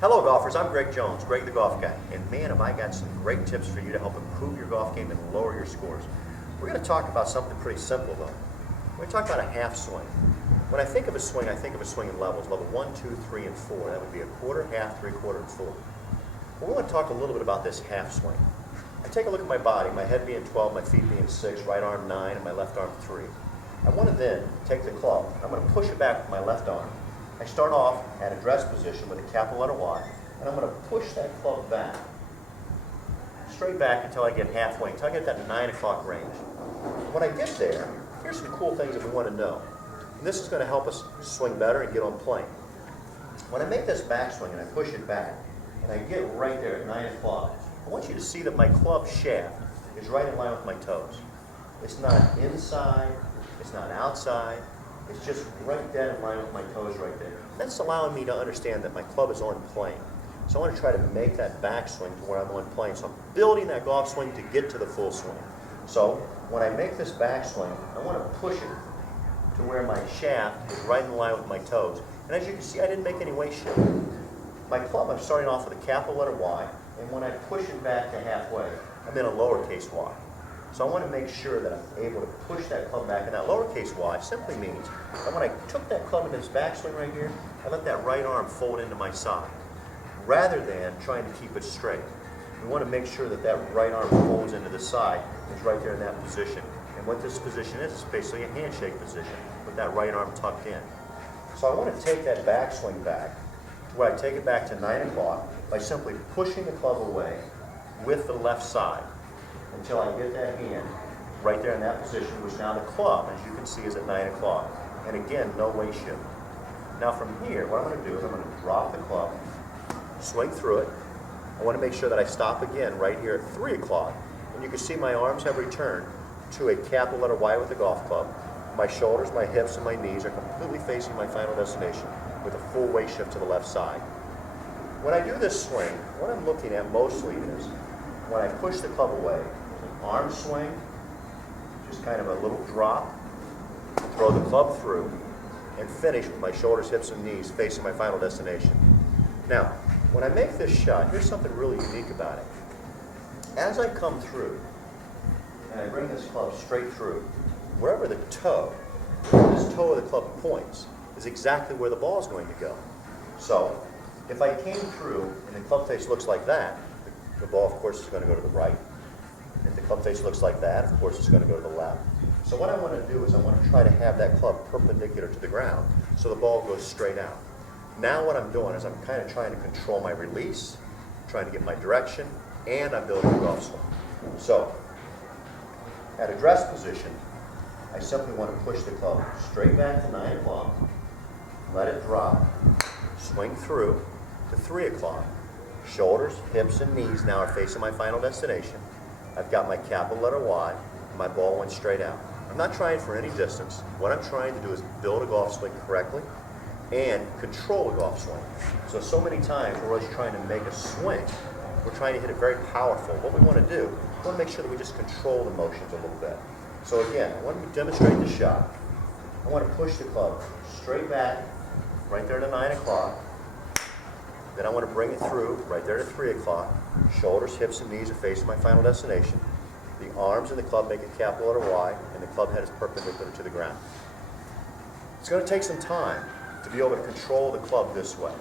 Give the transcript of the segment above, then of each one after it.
Hello golfers, I'm Greg Jones, Greg the Golf Guy, and man have I got some great tips for you to help improve your golf game and lower your scores. We're going to talk about something pretty simple though. We're going to talk about a half swing. When I think of a swing, I think of a swing in levels, level 1, 2, 3, and 4. That would be a quarter, half, three-quarter, and full. Well, we want to talk a little bit about this half swing. I take a look at my body, my head being 12, my feet being 6, right arm 9, and my left arm 3. I want to then take the club. I'm going to push it back with my left arm. I start off at address position with a capital letter Y, and I'm going to push that club back, straight back until I get halfway, until I get that 9 o'clock range. When I get there, here's some cool things that we want to know. And this is going to help us swing better and get on plane. When I make this backswing and I push it back, and I get right there at 9 o'clock, I want you to see that my club shaft is right in line with my toes. It's not inside, it's not outside, it's just right dead in line with my toes right there. That's allowing me to understand that my club is on plane. So I want to try to make that backswing to where I'm on plane. So I'm building that golf swing to get to the full swing. So when I make this backswing, I want to push it to where my shaft is right in line with my toes. And as you can see, I didn't make any weight shift. My club, I'm starting off with a capital letter Y, and when I push it back to halfway, I'm in a lowercase y. So I want to make sure that I'm able to push that club back. And that lowercase y simply means that when I took that club into this backswing right here, I let that right arm fold into my side, rather than trying to keep it straight. We want to make sure that that right arm folds into the side, is right there in that position. And what this position is basically a handshake position, with that right arm tucked in. So I want to take that backswing back, to where I take it back to 9 o'clock by simply pushing the club away with the left side, until I get that hand right there in that position, which now the club, as you can see, is at 9 o'clock. And again, no weight shift. Now from here, what I'm going to do is I'm going to drop the club, swing through it. I want to make sure that I stop again right here at 3 o'clock. And you can see my arms have returned to a capital letter Y with the golf club. My shoulders, my hips, and my knees are completely facing my final destination with a full weight shift to the left side. When I do this swing, what I'm looking at mostly is when I push the club away, an arm swing, just kind of a little drop, throw the club through, and finish with my shoulders, hips, and knees facing my final destination. Now, when I make this shot, here's something really unique about it. As I come through, and I bring this club straight through, wherever this toe of the club points is exactly where the ball is going to go. So, if I came through and the club face looks like that, the ball, of course, is going to go to the right. If the club face looks like that, of course, it's going to go to the left. So what I want to do is I want to try to have that club perpendicular to the ground so the ball goes straight out. Now what I'm doing is I'm kind of trying to control my release, trying to get my direction, and I'm building a golf swing. So, at address position, I simply want to push the club straight back to 9 o'clock, let it drop, swing through to 3 o'clock. Shoulders, hips, and knees now are facing my final destination. I've got my capital letter Y, and my ball went straight out. I'm not trying for any distance. What I'm trying to do is build a golf swing correctly and control a golf swing. So many times we're always trying to make a swing. We're trying to hit it very powerful. What we want to do, we want to make sure that we just control the motions a little bit. So again, I want to demonstrate the shot. I want to push the club straight back, right there to 9 o'clock. Then I want to bring it through right there to 3 o'clock. Shoulders, hips, and knees are facing my final destination. The arms and the club make a capital letter Y, and the club head is perpendicular to the ground. It's going to take some time to be able to control the club this way.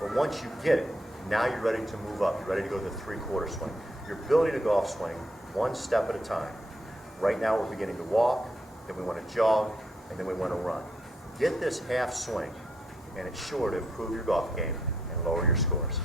But once you get it, now you're ready to move up. You're ready to go to the three-quarter swing. You're building a golf swing one step at a time. Right now we're beginning to walk, then we want to jog, and then we want to run. Get this half swing, and it's sure to improve your golf game and lower your scores.